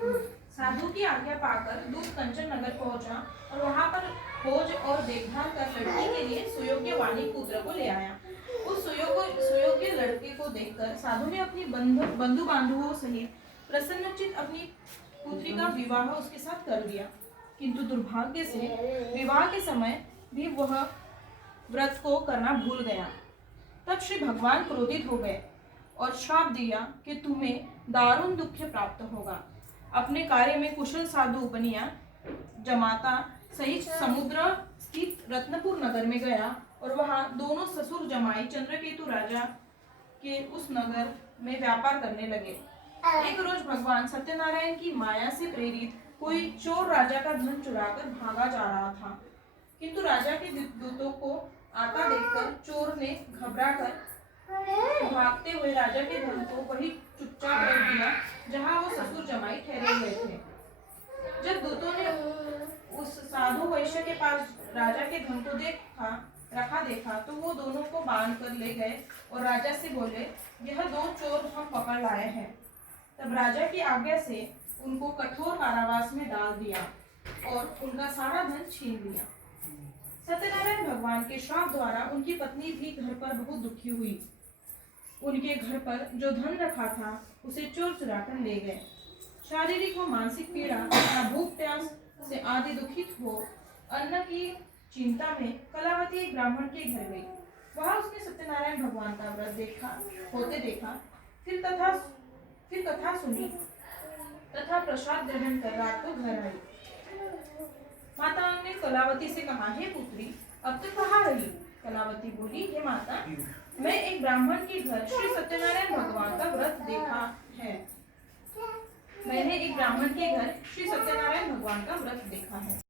साधु की आज्ञा पाकर दूत कंचन नगर पहुंचा और वहां पर खोज और देखभाल कर लड़की के लिए सुयोग्य वाणी पुत्र को ले आया। उस सुयोग्य लड़के को देखकर साधु ने अपनी बंधु बांधवों सहित प्रसन्नचित अपनी पुत्री का विवाह उसके साथ कर दिया। किंतु दुर्भाग्य से विवाह के समय भी वह व्रत को करना भूल गया। तब श्री भगवान क्रोधित हो गए और श्राप दिया कि तुम्हें दारुण दुख प्राप्त होगा। अपने कार्य में कुशल साधु बनिया जमाता सहित समुद्र स्थित रत्नपुर नगर में गया और वहां दोनों ससुर जमाई चंद्रकेतु राजा के उस नगर में व्यापार करने लगे। एक रोज भगवान सत्यनारायण की माया से प्रेरित कोई चोर राजा का धन चुराकर भागा जा रहा था, किंतु राजा के दूतों को आता देखकर चोर ने घबराकर भागते हुए राजा के धन को वही चुपचाप रख दिया जहां वो ससुर जमाई ठहरे हुए थे। जब दूतों ने उस साधु वैश्य के पास राजा के धन को रखा देखा तो वो दोनों को बांध कर ले गए और राजा से बोले, यह दो चोर हम पकड़ लाए हैं। तब राजा की आज्ञा से उनको कठोर कारावास में डाल दिया और उनका सारा धन छीन लिया। सत्यनारायण भगवान के श्राप द्वारा उनकी पत्नी भी घर पर बहुत दुखी हुई। उनके घर पर जो धन रखा था उसे चोर चुराकर ले गए। शारीरिक व मानसिक पीड़ा तथा भूख प्यास से आदि दुखित हो अन्न की चिंता में कलावती एक ब्राह्मण के घर गई। वहां उसने सत्यनारायण भगवान का व्रत देखा, फिर कथा सुनी तथा प्रसाद ग्रहण कर रात को घर आई। माता ने कलावती से कहा, हे पुत्री, अब तक कहाँ रही? कलावती बोली, हे माता, मैं एक ब्राह्मण के घर श्री सत्यनारायण भगवान का व्रत देखा है। मैंने एक ब्राह्मण के घर श्री सत्यनारायण भगवान का व्रत देखा है।